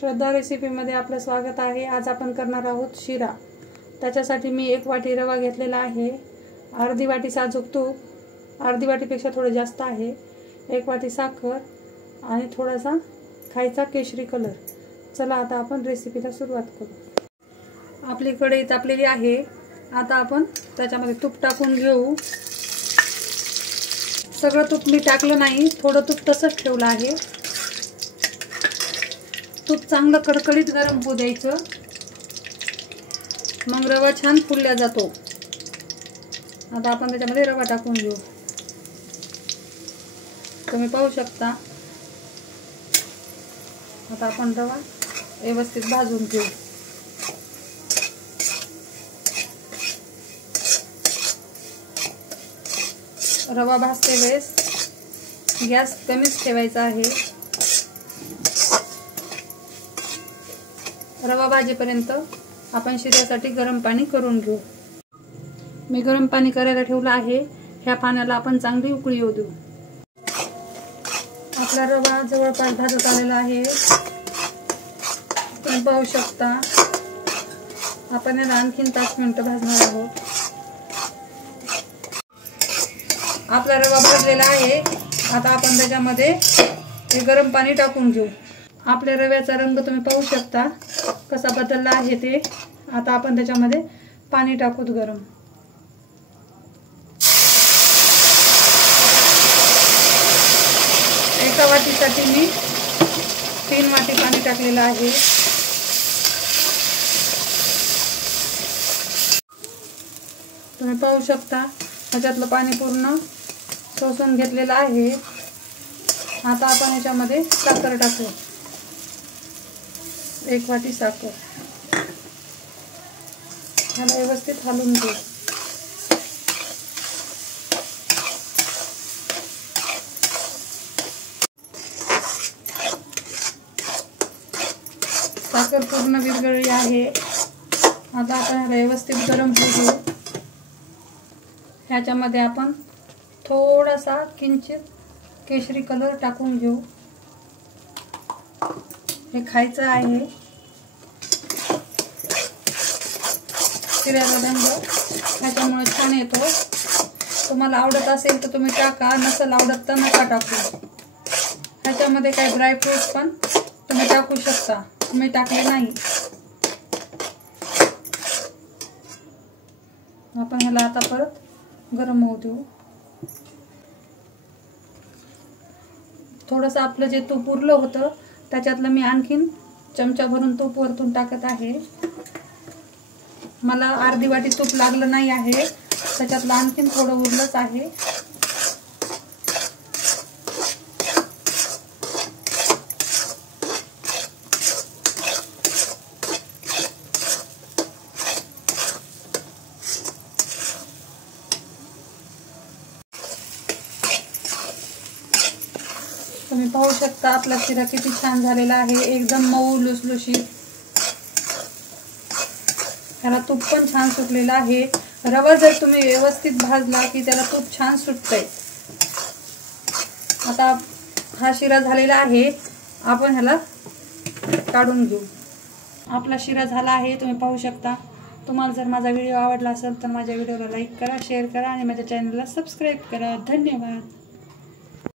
श्रद्धा रेसिपीमध्ये आपलं स्वागत आहे। आज आपण करणार आहोत शिरा। त्याच्यासाठी मी 1 वाटी रवा घेतलेला आहे, अर्धी वाटी साजूक तूप, अर्धी वाटीपेक्षा थोडं जास्त आहे, 1 वाटी साखर आणि थोडासा खायचा केशरी कलर। चला आता आपण रेसिपीला सुरुवात करू। आपली कढई तापलेली आहे, आता आपण त्याच्यामध्ये तूप टाकून घेऊ। सगळं तूप मी टाकलं नाही, थोडं तूप तसंच ठेवलं आहे। तूप चांगलं कडकडीत गरम होऊ द्यायचं, मग रवा छान फुलला जातो। आता आपण त्याच्यामध्ये रवा टाकून घेऊ। तुम्ही पाहू शकता। आता आपण रवा व्यवस्थित भाजून घेऊ। रवा भाजते वेळेस गॅस कमीच ठेवायचा आहे। रवा भाजेपर्यंत आपण शिऱ्यासाठी गरम पाणी करून घेऊ। मी गरम पाणी करायला ठेवलं आहे, ह्या पाण्याला आपण चांगली उकळी येऊ देऊ। आपला रवा जवळपास भाजत आलेला आहे, तुम्ही पाहू शकता। आपण याला आणखीन 5 मिनिटं भाजणार आहोत। आपला रवा भाजलेला आहे, आता आपण त्याच्यामध्ये हे गरम पाणी टाकून घेऊ। आपल्या रव्याचा रंग तुम्ही पाहू शकता कसा बदलला आहे ते। आता आपण त्याच्यामध्ये पाणी टाकूत गरम। एका वाटीसाठी मी 3 वाटी पाणी टाकलेलं आहे। तुम्ही पाहू शकता त्याच्यातलं पाणी पूर्ण शोषून घेतलेलं आहे। आता आपण याच्यामध्ये साखर टाकू, 1 वाटी साखर। ह्याला व्यवस्थित हलवून घेऊ। साखर पूर्ण विरघळली आहे, आता आपण ह्याला व्यवस्थित गरम होऊ देऊ। ह्याच्यामध्ये आपण थोडासा किंचित केशरी कलर टाकून घेऊ। हे खायचं आहे। शिऱ्याचा रंग ह्याच्यामुळे छान येतो। तुम्हाला आवडत असेल तर तुम्ही टाका, नसेल आवडत तर नका टाकू। ह्याच्यामध्ये काही ड्रायफ्रूट्स पण तुम्ही टाकू शकता, मी टाकले नाही। आपण ह्याला आता परत गरम होऊ देऊ। थोडंसं आपलं जे तूप उरलं होतं त्याच्यातलं मी आणखीन चमचा भरून तूप वरतून टाकत आहे। मला अर्धी वाटी तूप लागलं नाही आहे, त्याच्यातलं आणखीन थोडं उरलंच आहे। तुम्ही पाहू शकता आपला शिरा किती छान झालेला आहे, एकदम मऊ लुसलुशीत। त्याला तूप पण छान सुटलेलं आहे। रवा जर तुम्ही व्यवस्थित भाजला की त्याला तूप छान सुटतंय। आता हा शिरा झालेला आहे, आपण ह्याला काढून घेऊ। आपला शिरा झाला आहे, तुम्ही पाहू शकता। तुम्हाला जर माझा व्हिडिओ आवडला असेल तर माझ्या व्हिडिओला लाईक करा, शेअर करा आणि माझ्या चॅनलला सबस्क्राईब करा। धन्यवाद।